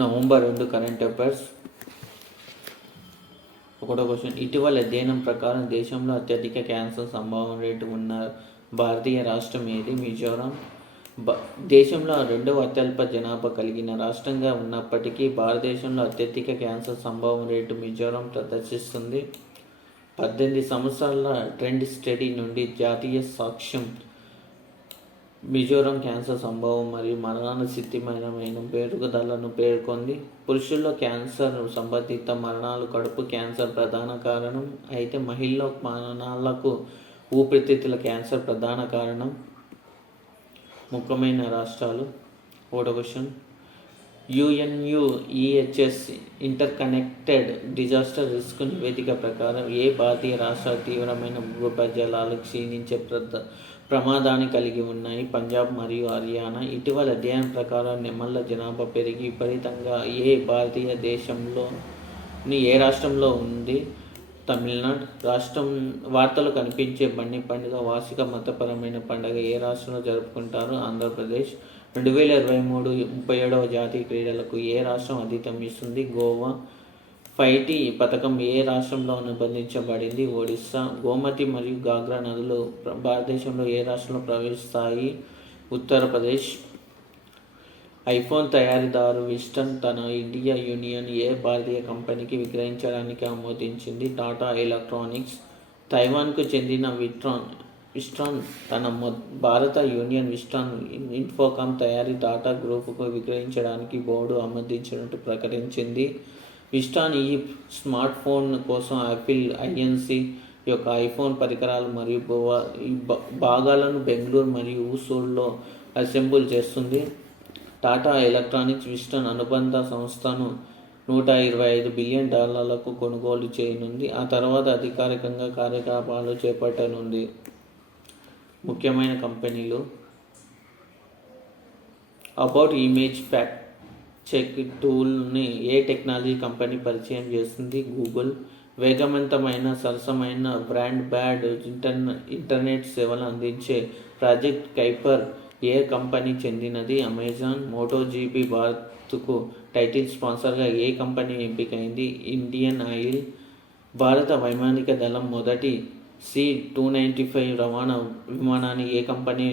November 2 current affairs. ఒకటో question, ఇటీవల అధ్యయనం ప్రకారం దేశంలో అత్యధిక క్యాన్సర్ సంభావన రేటు ఉన్న భారతీయ రాష్ట్రం ఏది? మిజోరాం. దేశంలో రెండవ అత్యల్ప జనాభా కలిగిన రాష్ట్రంగా ఉన్నప్పటికీ భారతదేశంలో అత్యధిక క్యాన్సర్ సంభావన రేటు మిజోరాం ప్రదర్శిస్తుంది. 18 సంవత్సరాల ట్రెండ్ స్టడీ నుండి జాతీయ సాక్ష్యం మిజోరాం క్యాన్సర్ సంభవం మరియు మరణాల స్థితిమైన పెరుగుదలను పేర్కొంది. పురుషుల్లో క్యాన్సర్ సంబంధిత మరణాలు కడుపు క్యాన్సర్ ప్రధాన కారణం అయితే మహిళల్లో మరణాలకు ఊపిరితిత్తుల క్యాన్సర్ ప్రధాన కారణం. ముఖ్యమైన రాష్ట్రాలు. ఒకటో question, UNUEHS inter connected disaster risk నివేదిక ప్రకారం ఏ భారతీయ రాష్ట్రాలు తీవ్రమైన భూగర్భ జలాలు క్షీణించే ప్రమాదాన్ని కలిగి ఉన్నాయి? పంజాబ్ మరియు హర్యానా. ఇటీవల అధ్యయనం ప్రకారం నెమళ్ల జనాభా పెరిగి విపరీతంగా ఏ భారతీయ దేశంలోని ఏ రాష్ట్రంలో ఉంది? తమిళనాడు రాష్ట్రం. వార్తలు కనిపించే బండి పండుగ వార్షిక మతపరమైన పండుగ ఏ రాష్ట్రంలో జరుపుకుంటారు? ఆంధ్రప్రదేశ్. 2023 37వ జాతీయ క్రీడలకు ఏ రాష్ట్రం ఆతిథ్యం ఇస్తుంది? గోవా. 5T పథకం ఏ రాష్ట్రంలో అనుబంధించబడింది? ఒడిస్సా. గోమతి మరియు గాగ్రా నదులు భారతదేశంలో ఏ రాష్ట్రంలో ప్రవహిస్తాయి? ఉత్తరప్రదేశ్. ఐఫోన్ తయారీదారు విస్టన్ తన ఇండియా యూనియన్ ఏ భారతీయ కంపెనీకి విక్రయించడానికి ఆమోదించింది? టాటా ఎలక్ట్రానిక్స్. తైవాన్కు చెందిన విస్ట్రాన్ తన భారత యూనియన్ విస్ట్రాన్ ఇన్ఫోకామ్ తయారీ టాటా గ్రూపుకు విక్రయించడానికి బోర్డు ఆమోదించినట్టు ప్రకటించింది. విస్ట్రాన్ ఈ స్మార్ట్ ఫోన్ కోసం యాపిల్ ఐఎన్సి యొక్క ఐఫోన్ పరికరాలు మరియు భాగాలను బెంగళూరు మరియు ఊసూరులో అసెంబుల్ చేస్తుంది. టాటా ఎలక్ట్రానిక్స్ విస్ట్రాన్ అనుబంధ సంస్థను $125 బిలియన్ కొనుగోలు చేయనుంది. ఆ తర్వాత అధికారికంగా కార్యకలాపాలు చేపట్టనుంది. ముఖ్యమైన కంపెనీలు. అబౌట్ ఇమేజ్ ఫ్యాక్ట్ చెక్ టూల్ని ఏ టెక్నాలజీ కంపెనీ పరిచయం చేస్తుంది? గూగుల్. వేగవంతమైన సరసమైన బ్రాడ్బ్యాండ్ ఇంటర్నెట్ సేవలు అందించే ప్రాజెక్ట్ కైపర్ ఏ కంపెనీ చెందినది? అమెజాన్. మోటోజీపీ భారత్కు టైటిల్ స్పాన్సర్గా ఏ కంపెనీ ఎంపికైంది? Indian Oil. భారత వైమానిక దళం మొదటి C-295 రవాణా విమానాన్ని ఏ కంపెనీ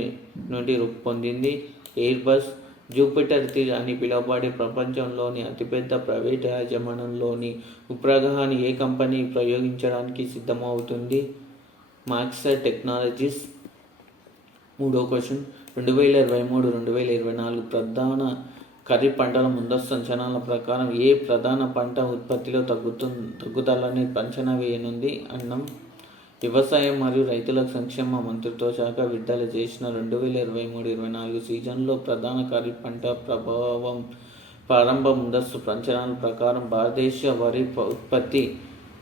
నుండి రూపొందింది? ఎయిర్బస్. జూపిటర్ 3 అని పిలువబడే ప్రపంచంలోని అతిపెద్ద ప్రైవేట్ యాజమాన్యంలోని ఉపగ్రహాన్ని ఏ కంపెనీ ప్రయోగించడానికి సిద్ధమవుతుంది? మాక్సర్ టెక్నాలజీస్. మూడో క్వశ్చన్, 2023-2024 ప్రధాన ఖరీఫ్ పంటల ముందస్తు అంచనాల ప్రకారం ఏ ప్రధాన పంట ఉత్పత్తిలో తగ్గుదలని అంచనా వేయనుంది? అన్నం. వ్యవసాయం మరియు రైతుల సంక్షేమ మంత్రిత్వ శాఖ విడుదల చేసిన 2023-24 సీజన్లో ప్రధాన ఖరీఫ్ పంట ప్రారంభ ముందస్తు అంచనాల ప్రకారం భారతదేశ వరి ఉత్పత్తి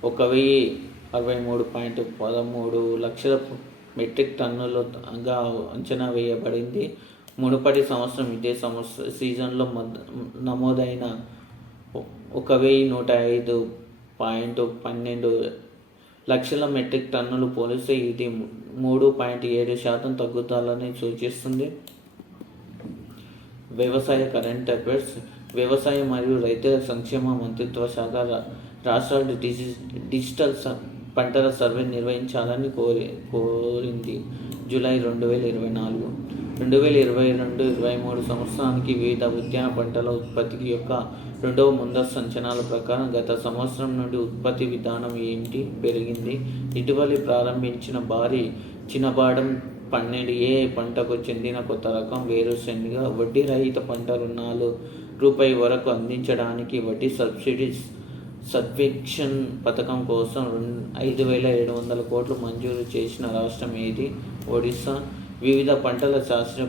1,063.13 లక్షల మెట్రిక్ టన్నులుగా అంచనా వేయబడింది. మునుపటి సంవత్సరం ఇదే సీజన్లో నమోదైన 1,105.12 లక్షల మెట్రిక్ టన్నులు పోలిస్తే ఇది 3.7% తగ్గుదలని సూచిస్తుంది. వ్యవసాయ కరెంట్ అఫైర్స్. వ్యవసాయ మరియు రైతుల సంక్షేమ మంత్రిత్వ శాఖ రాష్ట్రాలు డిజిటల్ పంటల సర్వే నిర్వహించాలని కోరింది. జూలై 2024. 2022-23 సంవత్సరానికి వివిధ ఉద్యాన పంటల ఉత్పత్తి యొక్క రెండవ ముందస్తు అంచనాల ప్రకారం గత సంవత్సరం నుండి ఉత్పత్తి విధానం ఏంటి? పెరిగింది. ఇటీవల ప్రారంభించిన భారీ చినబాడం 12 ఏ పంటకు చెందిన కొత్త రకం వేరుశెనగ. వడ్డీ రహిత పంట రుణాలు రూపాయి వరకు అందించడానికి వడ్డీ సబ్వెన్షన్ పథకం కోసం 5,700 కోట్లు మంజూరు చేసిన రాష్ట్రం ఏది? ఒడిస్సా. వివిధ పంటల శాస్త్రీయ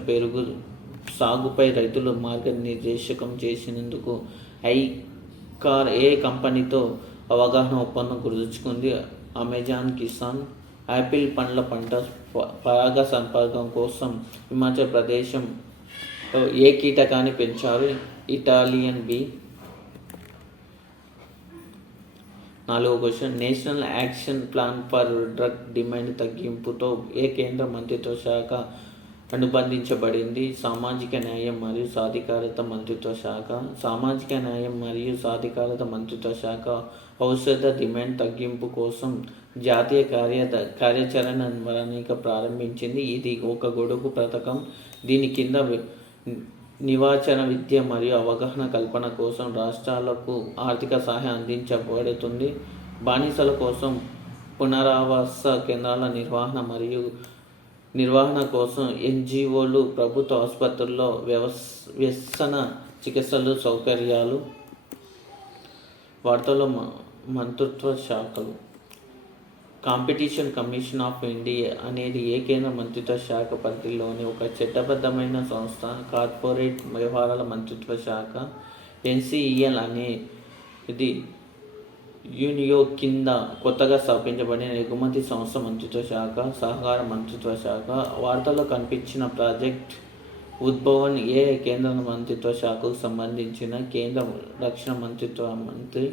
సాగుపై రైతులు మార్గనిర్దేశకం చేసేందుకు ఐకార్ ఏ కంపెనీతో అవగాహన ఒప్పందం కుదుర్చుకుంది? అమెజాన్ కిసాన్. యాపిల్ పండ్ల పంట పరాగ సంపర్కం కోసం హిమాచల్ ప్రదేశం ఏ కీటకాన్ని పెంచారు? Italian bee. 4వ question, national action plan for drug demand తగ్గింపుతో ఏ కేంద్ర మంత్రిత్వ శాఖ అనుబంధించబడింది. సామాజిక న్యాయం మరియు సాధికారత మంత్రిత్వ శాఖ. సామాజిక న్యాయం మరియు సాధికారత మంత్రిత్వ శాఖ ఔషధ డిమాండ్ తగ్గింపు కోసం జాతీయ కార్యాచరణ ప్రణాళిక ప్రారంభించింది. ఇది ఒక గొడుగు పథకం. దీని కింద నివారణ విద్య మరియు అవగాహన కల్పన కోసం రాష్ట్రాలకు ఆర్థిక సహాయం అందించబడుతుంది. బానిసల కోసం పునరావాస కేంద్రాల నిర్వహణ కోసం ఎన్జిఓలు, ప్రభుత్వ ఆసుపత్రుల్లో వ్యసన చికిత్సలు సౌకర్యాలు. వార్తల్లో మంత్రిత్వ శాఖలు. కాంపిటీషన్ కమిషన్ ఆఫ్ ఇండియా అనేది ఏ కేంద్ర మంత్రిత్వ శాఖ పరిధిలోని ఒక చట్టబద్ధమైన సంస్థ. కార్పొరేట్ వ్యవహారాల మంత్రిత్వ శాఖ. ఎన్సిఈఎల్ అనేది యూనియో కింద కొత్తగా స్థాపించబడిన ఎగుమతి సంస్థ మంత్రిత్వ శాఖ. సహకార మంత్రిత్వ శాఖ. వార్తల్లో కనిపించిన ప్రాజెక్ట్ ఉద్భవన్ ఏ కేంద్ర మంత్రిత్వ శాఖకు సంబంధించిన కేంద్ర రక్షణ మంత్రిత్వ మంత్రి.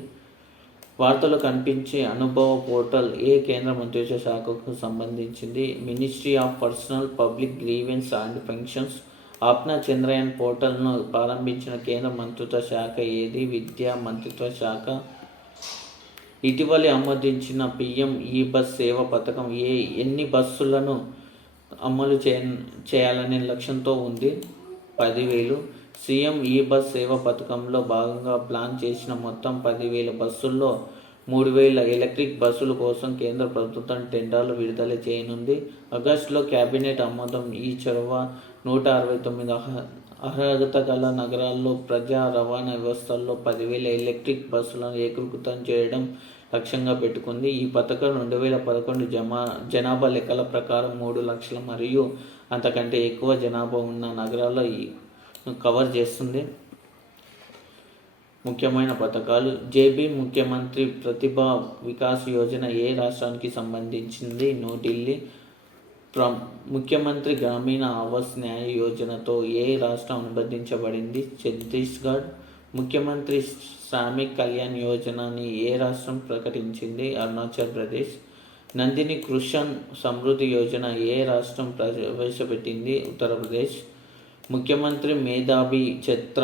వార్తల్లో కనిపించే అనుభవ పోర్టల్ ఏ కేంద్ర మంత్రిత్వ శాఖకు సంబంధించింది. Ministry of personnel public grievances and pensions. Apna Chandrayaan పోర్టల్ను ప్రారంభించిన కేంద్ర మంత్రిత్వ శాఖ ఏది. విద్యా మంత్రిత్వ శాఖ. ఇటీవలి ఆమోదించిన పిఎం ఈ బస్ సేవ పథకం ఎన్ని బస్సులను అమలు చేయాలనే లక్ష్యంతో ఉంది. 10,000. సీఎం ఈ బస్ సేవ పథకంలో భాగంగా ప్లాన్ చేసిన మొత్తం 10,000 బస్సుల్లో 3,000 ఎలక్ట్రిక్ బస్సుల కోసం కేంద్ర ప్రభుత్వం టెండర్లు విడుదల చేయనుంది. ఆగస్టులో కేబినెట్ ఆమోదం. ఈ చొరవ 169 అర్హత గల నగరాల్లో ప్రజా రవాణా వ్యవస్థల్లో 10,000 ఎలక్ట్రిక్ బస్సులను ఏకీకృతం చేయడం లక్ష్యంగా పెట్టుకుంది. ఈ పథకం 2011 జనాభా లెక్కల ప్రకారం 3 లక్షల మరియు అంతకంటే ఎక్కువ జనాభా ఉన్న నగరాల్లో కవర్ చేస్తుంది. ముఖ్యమైన పథకాలు. జేబీ ముఖ్యమంత్రి ప్రతిభా వికాస్ యోజన ఏ రాష్ట్రానికి సంబంధించింది. న్యూఢిల్లీ. ముఖ్యమంత్రి గ్రామీణ ఆవాస్ న్యాయ యోజనతో ఏ రాష్ట్రం అనుబంధించబడింది. ఛత్తీస్గఢ్. ముఖ్యమంత్రి శ్రామిక్ కళ్యాణ్ యోజనని ఏ రాష్ట్రం ప్రకటించింది. అరుణాచల్ ప్రదేశ్. నందిని కృషన్ సమృద్ధి యోజన ఏ రాష్ట్రం ప్రవేశపెట్టింది. ఉత్తరప్రదేశ్. ముఖ్యమంత్రి మేధావి ఛత్ర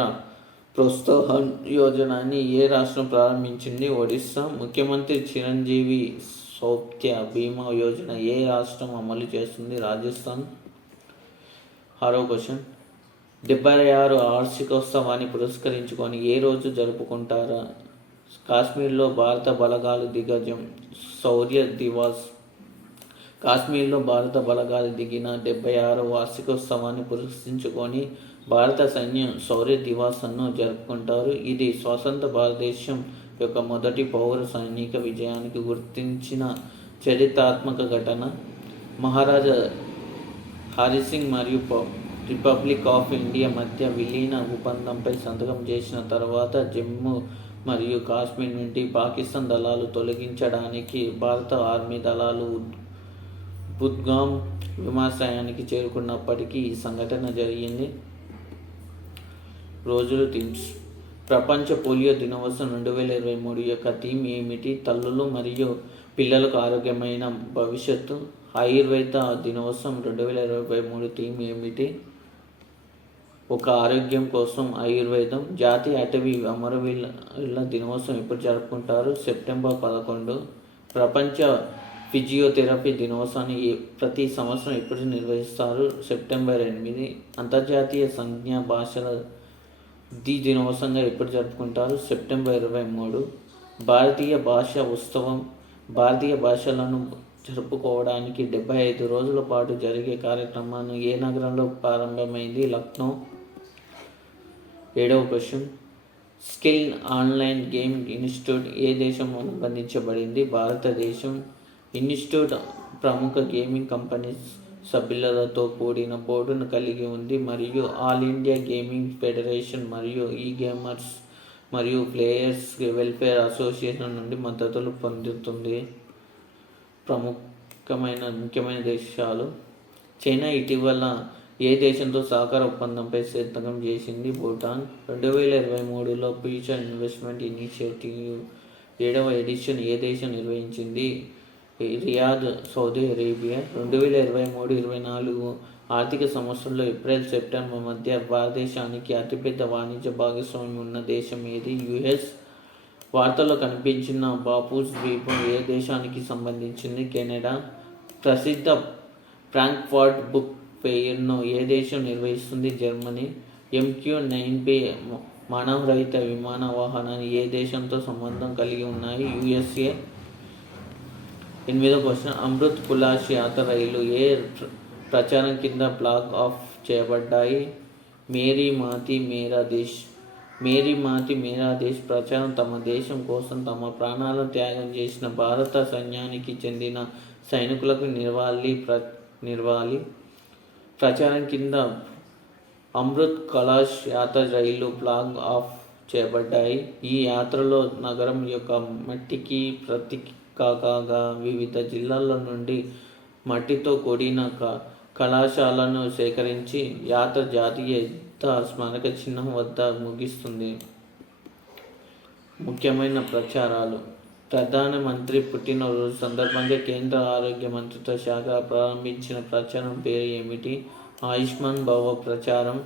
ప్రోత్సాహన్ యోజనని ఏ రాష్ట్రం ప్రారంభించింది. ఒడిస్సా. ముఖ్యమంత్రి చిరంజీవి స్వాస్థ్య బీమా యోజన ఏ రాష్ట్రం అమలు చేస్తుంది. రాజస్థాన్. 6వ క్వశ్చన్. 76 వార్షికోత్సవాన్ని పురస్కరించుకొని ఏ రోజు జరుపుకుంటారా. కాశ్మీర్లో భారత బలగాలు దిగ్గజం. శౌర్య దివాస్. కాశ్మీర్లో భారత బలగాలు దిగిన 76వ వార్షికోత్సవాన్ని పురస్కరించుకొని భారత సైన్యం శౌర్య దివాస్ను జరుపుకుంటారు. ఇది స్వతంత్ర భారతదేశం యొక్క మొదటి పౌర సైనిక విజయానికి గుర్తించిన చరిత్రాత్మక ఘటన. మహారాజా హరిసింగ్ మరియు రిపబ్లిక్ ఆఫ్ ఇండియా మధ్య విలీన ఒప్పందంపై సంతకం చేసిన తర్వాత జమ్మూ మరియు కాశ్మీర్ నుండి పాకిస్తాన్ దళాలు తొలగించడానికి భారత ఆర్మీ దళాలు బుద్గామ్ విమానాశ్రయానికి చేరుకున్నప్పటికీ ఈ సంఘటన జరిగింది. రోజులు థీమ్స్. ప్రపంచ పోలియో దినోత్సవం 2023 యొక్క థీమ్ ఏమిటి. తల్లులు మరియు పిల్లలకు ఆరోగ్యమైన భవిష్యత్తు. ఆయుర్వేద దినోత్సవం 2023 థీమ్ ఏమిటి. ఒక ఆరోగ్యం కోసం ఆయుర్వేదం. జాతీయ అటవీ అమరవీరుల దినోత్సవం ఎప్పుడు జరుపుకుంటారు. సెప్టెంబర్ 11. ప్రపంచ ఫిజియోథెరపీ దినోత్సవాన్ని ప్రతి సంవత్సరం ఎప్పుడు నిర్వహిస్తారు. సెప్టెంబర్ 8. అంతర్జాతీయ సంజ్ఞా భాషల దినోత్సవంగా ఎప్పుడు జరుపుకుంటారు. సెప్టెంబర్ 23. భారతీయ భాషా ఉత్సవం భారతీయ భాషలను జరుపుకోవడానికి 75 రోజుల పాటు జరిగే కార్యక్రమాన్ని ఏ నగరంలో ప్రారంభమైంది. లక్నో. 7వ question. Skill online game institute ఏ దేశం అనుబంధించబడింది. భారతదేశం. ఇన్స్టిట్యూట్ ప్రముఖ గేమింగ్ కంపెనీస్ సభ్యులతో కూడిన బోర్డును కలిగి ఉంది మరియు ఆల్ ఇండియా గేమింగ్ ఫెడరేషన్ మరియు ఈ గేమర్స్ మరియు ప్లేయర్స్ వెల్ఫేర్ అసోసియేషన్ నుండి మద్దతులు పొందుతుంది. ముఖ్యమైన దేశాలు. చైనా ఇటీవల ఏ దేశంతో సహకార ఒప్పందంపై సంతకం చేసింది. భూటాన్. 2023లో ఫ్యూచర్ ఇన్వెస్ట్మెంట్ ఇనిషియేటివ్ 7వ ఎడిషన్ ఏ దేశం నిర్వహించింది. Riyadh, Saudi Arabia. 2023-24 ఆర్థిక సంవత్సరంలో ఏప్రిల్ సెప్టెంబర్ మధ్య భారతదేశానికి అతిపెద్ద వాణిజ్య భాగస్వామ్యం ఉన్న దేశం ఏది? యుఎస్. వార్తల్లో కనిపించిన బాపూస్ ద్వీపం ఏ దేశానికి సంబంధించింది? కెనడా. ప్రసిద్ధ ఫ్రాంక్ఫర్ట్ బుక్ ఫెయిర్ను ఏ దేశం నిర్వహిస్తుంది? జర్మనీ. MQ-9 మానవరహిత విమాన వాహనాన్ని ఏ దేశంతో సంబంధం కలిగి ఉన్నాయి? USA. 8వ క్వశ్చన్, అమృత్ కులాష్ యాత్ర రైలు ఏ ప్రచారం కింద ఫ్లాగ్ ఆఫ్ చేయబడ్డాయి? మేరీ మాతి మేరా దేశ్. మేరీ మాతి మేరా దేశ్ ప్రచారం తమ దేశం కోసం తమ ప్రాణాలను త్యాగం చేసిన భారత సైన్యానికి చెందిన సైనికులకు నిర్వాలి ప్రచారం కింద అమృత్ కలాష్ యాత్ర రైలు ఫ్లాగ్ ఆఫ్ చేయబడ్డాయి. ఈ యాత్రలో నగరం యొక్క మట్టికి ప్రతీకగా వివిధ జిల్లాల నుండి మట్టితో కూడిన కళాశాలను సేకరించి యాత్ర జాతీయ యుద్ధ స్మారక చిహ్నం వద్ద ముగిస్తుంది. ముఖ్యమైన ప్రచారాలు. ప్రధానమంత్రి పుట్టినరోజు సందర్భంగా కేంద్ర ఆరోగ్య మంత్రిత్వ శాఖ ప్రారంభించిన ప్రచారం పేరు ఏమిటి? ఆయుష్మాన్ భవ ప్రచారం.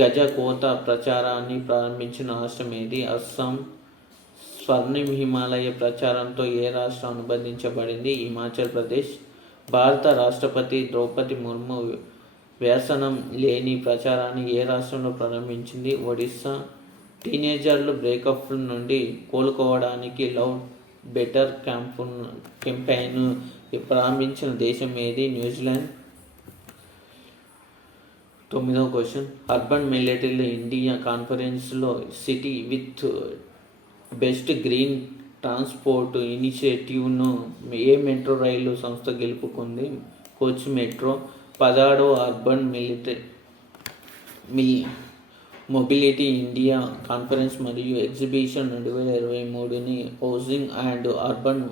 గజ కోత ప్రచారాన్ని ప్రారంభించిన రాష్ట్రం ఏది? అస్సాం. స్వర్ణిం హిమాలయ ప్రచారంతో ఏ రాష్ట్రం అనుబంధించబడింది? హిమాచల్ ప్రదేశ్. భారత రాష్ట్రపతి ద్రౌపది ముర్ము వ్యసనం లేని ప్రచారాన్ని ఏ రాష్ట్రంలో ప్రారంభించింది? ఒడిస్సా. టీనేజర్లు బ్రేకప్ నుండి కోలుకోవడానికి లవ్ బెటర్ క్యాంపెయిన్ ప్రారంభించిన దేశం ఏది? న్యూజిలాండ్. 9వ క్వశ్చన్, అర్బన్ మిలిటరీ ఇండియా కాన్ఫరెన్స్లో city with best green transport ఇనిషియేటివ్ను ఏ మెట్రో రైలు సంస్థ గెలుపుకుంది? కోచ్ మెట్రో. 16వ అర్బన్ మొబిలిటీ ఇండియా కాన్ఫరెన్స్ మరియు ఎగ్జిబిషన్ 2023ని housing and urban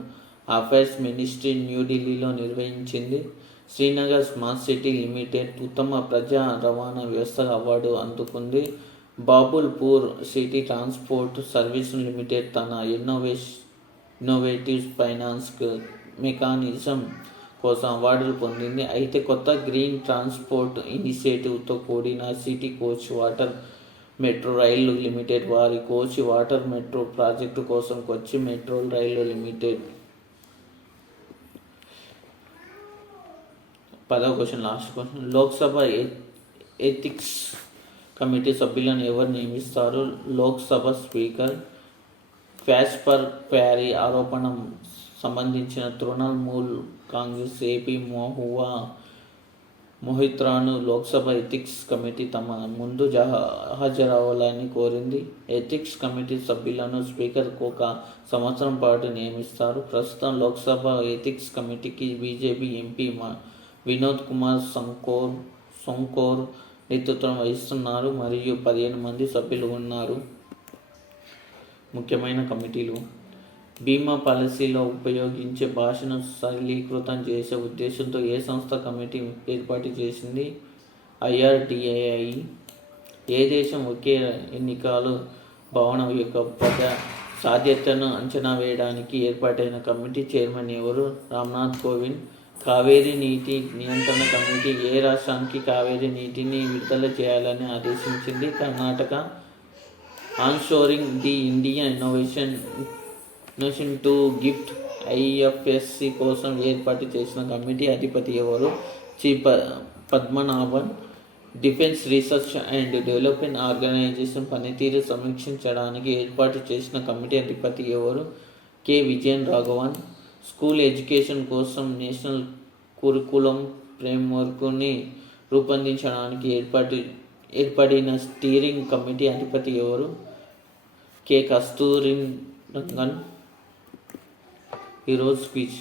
affairs ministry న్యూఢిల్లీలో నిర్వహించింది. శ్రీనగర్ స్మార్ట్ సిటీ లిమిటెడ్ ఉత్తమ ప్రజా రవాణా వ్యవస్థ అవార్డు అందుకుంది. Babulpur city transport service limited తన ఇన్నోవేటివ్ ఫైనాన్స్ మెకానిజం కోసం అవార్డులు పొందింది. అయితే కొత్త గ్రీన్ ట్రాన్స్పోర్ట్ ఇనిషియేటివ్తో కూడిన city Kochi water metro rail limited వారి కోచి వాటర్ మెట్రో ప్రాజెక్టు కోసం కొచ్చి మెట్రో రైలు లిమిటెడ్. 10వ question, last question, Lok Sabha ethics committee సభ్యులను ఎవరు నియమిస్తారు? లోక్సభ స్పీకర్. క్యాస్పర్ క్వారీ ఆరోపణ సంబంధించిన తృణమూల్ కాంగ్రెస్ ఏపీ మహువా మొహిత్రాను లోక్సభ ఎథిక్స్ కమిటీ తమ ముందు హాజరవ్వాలని కోరింది. ఎథిక్స్ కమిటీ సభ్యులను స్పీకర్ ఒక సంవత్సరం పాటు నియమిస్తారు. ప్రస్తుతం లోక్సభ ఎథిక్స్ కమిటీకి బీజేపీ ఎంపీ వినోద్ కుమార్ సొంకోర్ నేతృత్వం వహిస్తున్నారు మరియు 15 మంది సభ్యులు ఉన్నారు. ముఖ్యమైన కమిటీలు. బీమా పాలసీలో ఉపయోగించే భాషను సరళీకృతం చేసే ఉద్దేశంతో ఏ సంస్థ కమిటీ ఏర్పాటు చేసింది? IRDAI. ఏ దేశం ఒకే ఎన్నికల భవనం యొక్క సాధ్యతను అంచనా వేయడానికి ఏర్పాటైన కమిటీ చైర్మన్ ఎవరు? రామ్నాథ్ కోవింద్. కావేరీ నీటి నియంత్రణ కమిటీ ఏ రాష్ట్రానికి కావేరీ నీటిని విడుదల చేయాలని ఆదేశించింది? Karnataka. Onshoring the Indian innovation to gift IFSC కోసం ఏర్పాటు చేసిన కమిటీ అధిపతి ఎవరు? Padmanabhan. Defence research and development organisation పనితీరు సమీక్షించడానికి ఏర్పాటు చేసిన కమిటీ అధిపతి ఎవరు? విజయన్ రాఘవన్. స్కూల్ ఎడ్యుకేషన్ కోసం నేషనల్ కురికులం ఫ్రేమ్వర్క్ని రూపొందించడానికి ఏర్పడిన స్టీరింగ్ కమిటీ అధిపతి ఎవరు? కస్తూరిరంగన్. ఈరోజు స్పీచ్.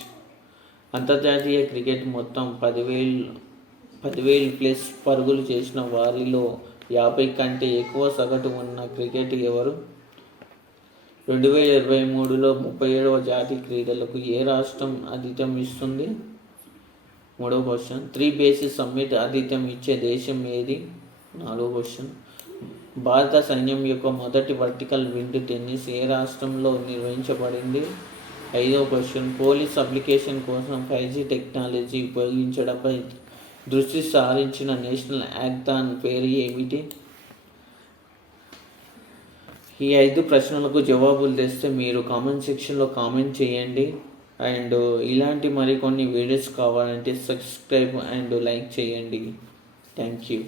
అంతర్జాతీయ క్రికెట్ మొత్తం 10,000+ పరుగులు చేసిన వారిలో 50 కంటే ఎక్కువ సగటు ఉన్న క్రికెట్ ఎవరు? 2023లో 37వ జాతీయ క్రీడలకు ఏ రాష్ట్రం ఆతిథ్యం ఇస్తుంది? 3వ క్వశ్చన్, 3 బేసిస్ సమ్మిట్ ఆతిథ్యం ఇచ్చే దేశం ఏది? 4వ క్వశ్చన్, భారత సైన్యం యొక్క మొదటి వర్టికల్ విండ్ టెన్నిస్ ఏ రాష్ట్రంలో నిర్వహించబడింది? 5వ క్వశ్చన్, పోలీస్ అప్లికేషన్ కోసం 5G టెక్నాలజీ ఉపయోగించడంపై దృష్టి సారించిన నేషనల్ యాక్థాన్ పేరు ఏమిటి? ఈ 5 ప్రశ్నలకు జవాబులు తెస్తే మీరు కామెంట్ సెక్షన్లో కామెంట్ చేయండి. అండ్ ఇలాంటి మరికొన్ని వీడియోస్ కావాలంటే సబ్స్క్రైబ్ అండ్ లైక్ చేయండి. Thank you.